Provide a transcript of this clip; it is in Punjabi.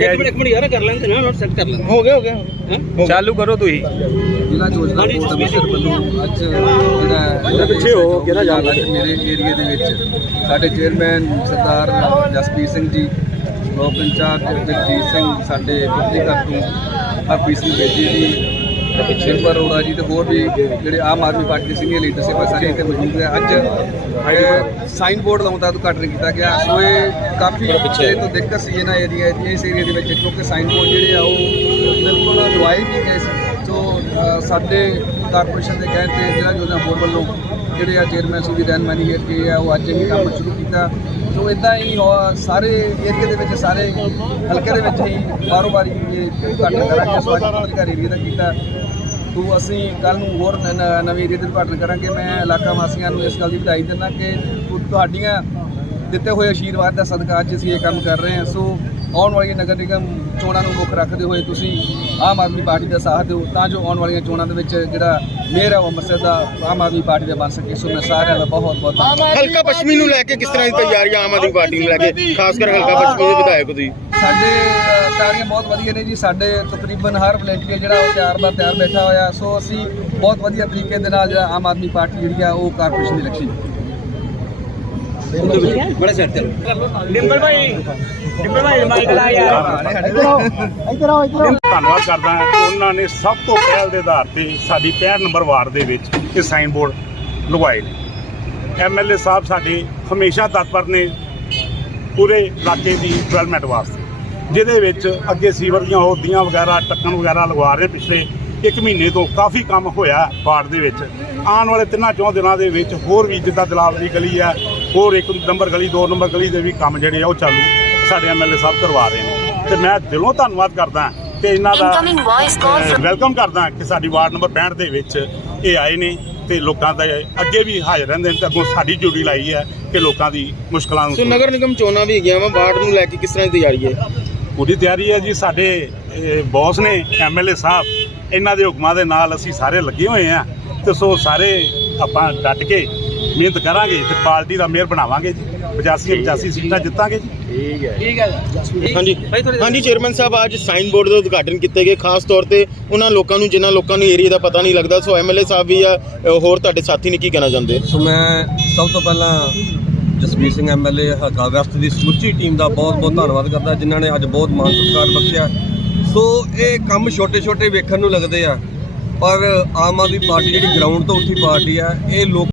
ਇੱਕ ਮਿੰਟ ਇੱਕ ਮਿੰਟ ਯਾਰ ਕਰ ਲੈਂਦੇ ਨਾ ਨੋਟ ਸੈੱਟ ਕਰ ਲੈਂਦੇ। ਹੋ ਗਿਆ ਹੋ ਗਿਆ ਚਾਲੂ ਕਰੋ ਤੁਸੀਂ। ਜ਼ਿਲ੍ਹਾ ਯੋਜਨਾ ਬੋਰਡ ਜਸਵੀਰ ਅੰਮ੍ਰਿਤਸਰ ਵੱਲੋਂ ਅੱਜ ਜਿਹੜਾ ਪਿੱਛੇ ਹੋ, ਕਿਹੜਾ ਜਾ ਰਿਹਾ? ਅੱਜ ਮੇਰੇ ਏਰੀਆ ਦੇ ਵਿੱਚ ਸਾਡੇ ਚੇਅਰਮੈਨ ਸਰਦਾਰ ਜਸਪੀਰ ਸਿੰਘ ਜੀ ਬਲਾਕ ਇੰਚਾਰਜ ਜਗਜੀਤ ਸਿੰਘ ਸਾਡੇ ਪੁੱਤਰੀ ਘਰ ਤੋਂ ਹਰਪ੍ਰੀਤ ਸਿੰਘ ਬੇਦੀ ਜੀ ਸ਼ਿਵਪਰ ਅਰੋੜਾ ਜੀ ਤੇ ਹੋਰ ਵੀ ਜਿਹੜੇ ਆਮ ਆਦਮੀ ਪਾਰਟੀ ਦੇ ਸੀਨੀਅਰ ਲੀਡਰ ਸੀ ਸਾਰੇ ਇੱਥੇ ਮੌਜੂਦ ਹੈ। ਅੱਜ ਸਾਈਨ ਬੋਰਡ ਲਾਉਣ ਦਾ ਉਦਘਾਟਨ ਕੀਤਾ ਗਿਆ। ਸੋ ਇਹ ਕਾਫੀ ਪਿੱਛੇ ਤੋਂ ਦਿੱਕਤ ਸੀ ਇਹਨਾਂ ਏਰੀਆ ਇਸ ਏਰੀਆ ਦੇ ਵਿੱਚ ਕਿਉਂਕਿ ਸਾਈਨ ਬੋਰਡ ਜਿਹੜੇ ਆ ਉਹ ਬਿਲਕੁਲ ਲਵਾਏ ਨਹੀਂ ਗਏ ਸੀ। ਸੋ ਸਾਡੇ ਕਾਰਪੋਰੇਸ਼ਨ ਦੇ ਕਹਿਣ ਤੇ ਜ਼ਿਲ੍ਹਾ ਯੋਜਨਾ ਬੋਰਡ ਵੱਲੋਂ ਜਿਹੜੇ ਆ ਚੇਅਰਮੈਨ ਸੁਦੀ ਰਹਿਨਮਾਨੀ ਹੈਗੇ ਆ ਉਹ ਅੱਜ ਇਹ ਕੰਮ ਸ਼ੁਰੂ ਕੀਤਾ। ਸੋ ਇਦਾਂ ਹੀ ਸਾਰੇ ਏਰੀਆ ਦੇ ਵਿੱਚ ਸਾਰੇ ਹਲਕੇ ਦੇ ਵਿੱਚ ਹੀ ਬਾਰੋ ਵਾਰੀ ਇਹ ਉਦਘਾਟਨ ਕਰਾਂਗੇ ਸੋ ਅੱਜ ਏਰੀਆ ਦਾ ਕੀਤਾ। ਤੋ ਅਸੀਂ ਕੱਲ ਨੂੰ ਹੋਰ ਨਵੇਂ ਏਰੀਆ ਦੇ ਉਦਘਾਟਨ ਕਰਾਂਗੇ। ਮੈਂ ਇਲਾਕਾ ਵਾਸੀਆਂ ਨੂੰ ਇਸ ਗੱਲ ਦੀ ਵਧਾਈ ਦਿੰਦਾ ਕਿ ਤੁਹਾਡੀਆਂ ਦਿੱਤੇ ਹੋਏ ਆਸ਼ੀਰਵਾਦ ਦਾ ਸਦਕਾ ਅੱਜ ਅਸੀਂ ਇਹ ਕੰਮ ਕਰ ਰਹੇ ਹਾਂ। ਸੋ ਆਉਣ ਵਾਲੀਆਂ ਨਗਰ ਨਿਗਮ ਚੋਣਾਂ ਨੂੰ ਮੁੱਖ ਰੱਖਦੇ ਹੋਏ ਤੁਸੀਂ ਆਮ ਆਦਮੀ ਪਾਰਟੀ ਦਾ ਸਾਥ ਦਿਓ ਤਾਂ ਜੋ ਆਉਣ ਵਾਲੀਆਂ ਚੋਣਾਂ ਦੇ ਵਿੱਚ ਜਿਹੜਾ ਮੇਅਰ ਹੈ ਉਹ ਅੰਮ੍ਰਿਤਸਰ ਦਾ ਆਮ ਆਦਮੀ ਪਾਰਟੀ ਦਾ ਬਣ ਸਕੇ। ਸੋ ਮੈਂ ਸਾਰਿਆਂ ਦਾ ਬਹੁਤ ਬਹੁਤ ਧੰਨਵਾਦ। ਹਲਕਾ ਪੱਛਮੀ ਨੂੰ ਲੈ ਕੇ ਕਿਸ ਤਰ੍ਹਾਂ ਦੀ ਤਿਆਰੀ ਆਮ ਆਦਮੀ ਪਾਰਟੀ ਨੂੰ ਲੈ ਕੇ ਖਾਸ ਕਰ ਹਲਕਾ ਪੱਛਮੀ ਦੇ ਵਿਧਾਇਕ ਤੁਸੀਂ ਸਾਡੇ ਤਿਆਰੀਆਂ ਬਹੁਤ ਵਧੀਆ ਨੇ ਜੀ। ਸਾਡੇ ਤਕਰੀਬਨ ਹਰ ਵਲੰਟੀਅਰ ਜਿਹੜਾ ਉਹ ਤਿਆਰ ਬਰ ਤਿਆਰ ਬੈਠਾ ਹੋਇਆ। ਸੋ ਅਸੀਂ ਬਹੁਤ ਵਧੀਆ ਤਰੀਕੇ ਦੇ ਨਾਲ ਜਿਹੜਾ ਆਮ ਆਦਮੀ ਪਾਰਟੀ ਜਿਹੜੀ ਆ ਉਹ ਕਾਰਪੋਰੇਸ਼ਨ ਦੀ ਇਲੈਕਸ਼ਨ ਬੜਾ ਸੈੱਟ ਚੱਲ ਡਿੰਪਲ ਭਾਈ ਡਿੰਪਲ ਭਾਈ ਮਾਈਕ ਲਾ ਯਾਰ ਧੰਨਵਾਦ ਕਰਦਾ ਕਿ ਉਹਨਾਂ ਨੇ ਸਭ ਤੋਂ ਪਹਿਲ ਦੇ ਆਧਾਰ ਤੇ ਸਾਡੀ 65 ਨੰਬਰ ਵਾਰਡ ਦੇ ਵਿੱਚ ਇਹ ਸਾਈਨ ਬੋਰਡ ਲਗਵਾਏ ਨੇ। ਐਮਐਲਏ ਸਾਹਿਬ ਸਾਡੇ ਹਮੇਸ਼ਾ ਤਤਪਰ ਨੇ ਪੂਰੇ ਇਲਾਕੇ ਦੀ ਡਿਵੈਲਪਮੈਂਟ ਵਾਸਤੇ। ਜਿਹਦੇ ਵਿੱਚ ਅੱਗੇ ਸੀਵਰ ਦੀਆਂ ਹੋਦੀਆਂ ਵਗੈਰਾ ਟੱਕਣ ਵਗੈਰਾ ਲਗਵਾ ਰਹੇ ਪਿਛਲੇ 1 ਮਹੀਨੇ ਤੋਂ ਕਾਫੀ ਕੰਮ ਹੋਇਆ ਵਾਰਡ ਦੇ ਵਿੱਚ। ਆਉਣ ਵਾਲੇ ਤਿੰਨਾਂ ਚੌਂ ਦਿਨਾਂ ਦੇ ਵਿੱਚ ਹੋਰ ਵੀ ਜਿੱਦਾਂ ਦਲਾਵਰੀ ਗਲੀ ਹੈ ਹੋਰ ਇੱਕ ਨੰਬਰ ਗਲੀ ਦੋ ਨੰਬਰ ਗਲੀ ਦੇ ਵੀ ਕੰਮ ਜਿਹੜੇ ਆ ਉਹ ਚਾਲੂ ਸਾਡੇ ਐਮਐਲਏ ਸਾਹਿਬ ਕਰਵਾ ਰਹੇ ਨੇ। ਤੇ ਮੈਂ ਦਿਲੋਂ ਧੰਨਵਾਦ ਕਰਦਾ ਤੇ ਇਹਨਾਂ ਦਾ ਵੈਲਕਮ ਕਰਦਾ ਕਿ ਸਾਡੀ ਵਾਰਡ ਨੰਬਰ 65 ਦੇ ਵਿੱਚ ਇਹ ਆਏ ਨੇ ਤੇ ਲੋਕਾਂ ਦਾ ਅੱਗੇ ਵੀ ਹਾਜ਼ਰ ਰਹਿੰਦੇ ਨੇ ਤੇ ਅੱਗੋਂ ਸਾਡੀ ਡਿਊਟੀ ਲਾਈ ਹੈ ਕਿ ਲੋਕਾਂ ਦੀ ਮੁਸ਼ਕਲਾਂ ਸੋ ਨੂੰ ਨਗਰ ਨਿਗਮ ਚੋਣਾਂ ਵੀ ਹੈਗੀਆਂ ਵਾ ਵਾਰਡ ਨੂੰ ਲੈ ਕੇ ਕਿਸ ਤਰ੍ਹਾਂ ਦੀ ਤਿਆਰੀ ਹੈ? ਪੂਰੀ ਤਿਆਰੀ ਹੈ ਜੀ ਸਾਡੇ ਬੌਸ ਨੇ ਐਮਐਲਏ ਸਾਹਿਬ ਇਹਨਾਂ ਦੇ ਹੁਕਮਾਂ ਦੇ ਨਾਲ ਅਸੀਂ ਸਾਰੇ ਲੱਗੇ ਹੋਏ ਆ ਤੇ ਸੋ ਸਾਰੇ ਆਪਾਂ ਡਟ ਕੇ ਮਿਹਨਤ ਕਰਾਂਗੇ ਤੇ ਪਾਰਟੀ ਦਾ ਮੇਅਰ ਬਣਾਵਾਂਗੇ ਜੀ। 85 85 ਸੀਟਾਂ ਜਿੱਤਾਂਗੇ ਜੀ। ਹਾਂਜੀ। ਹਾਂਜੀ ਚੇਅਰਮੈਨ ਸਾਹਿਬ ਅੱਜ ਸਾਈਨ ਬੋਰਡ ਦਾ ਉਦਘਾਟਨ ਕੀਤੇ ਗਏ। ਖਾਸ ਤੌਰ ਤੇ ਉਹਨਾਂ ਲੋਕਾਂ ਨੂੰ ਜਿਨ੍ਹਾਂ ਲੋਕਾਂ ਨੂੰ ਏਰੀਆ ਦਾ ਪਤਾ ਨਹੀਂ ਲੱਗਦਾ। ਸੋ ਐਮਐਲਏ ਸਾਹਿਬ ਵੀ ਆ ਹੋਰ ਤੁਹਾਡੇ ਸਾਥੀ ਨੇ ਕੀ ਕਹਿਣਾ ਚਾਹੁੰਦੇ? ਸੋ ਮੈਂ ਸਭ ਤੋਂ ਪਹਿਲਾਂ ਜਸਵੀਰ ਸਿੰਘ ਐਮਐਲਏ ਹਲਕਾ ਵੈਸਟ ਦੀ ਸਮੁੱਚੀ ਟੀਮ ਦਾ ਬਹੁਤ ਬਹੁਤ ਧੰਨਵਾਦ ਕਰਦਾ ਜਿਨ੍ਹਾਂ ਨੇ ਅੱਜ ਬਹੁਤ ਮਾਣ ਸਤਿਕਾਰ ਬਖਸ਼ਿਆ। ਸੋ ਇਹ ਕੰਮ ਛੋਟੇ ਛੋਟੇ ਵੇਖਣ ਨੂੰ ਲੱਗਦੇ ਆ, ਪਰ ਆਮ ਆਦਮੀ ਪਾਰਟੀ ਜਿਹੜੀ ਗਰਾਊਂਡ ਤੋਂ ਉੱਠੀ ਪਾਰਟੀ ਆ, ਇਹ ਲੋਕ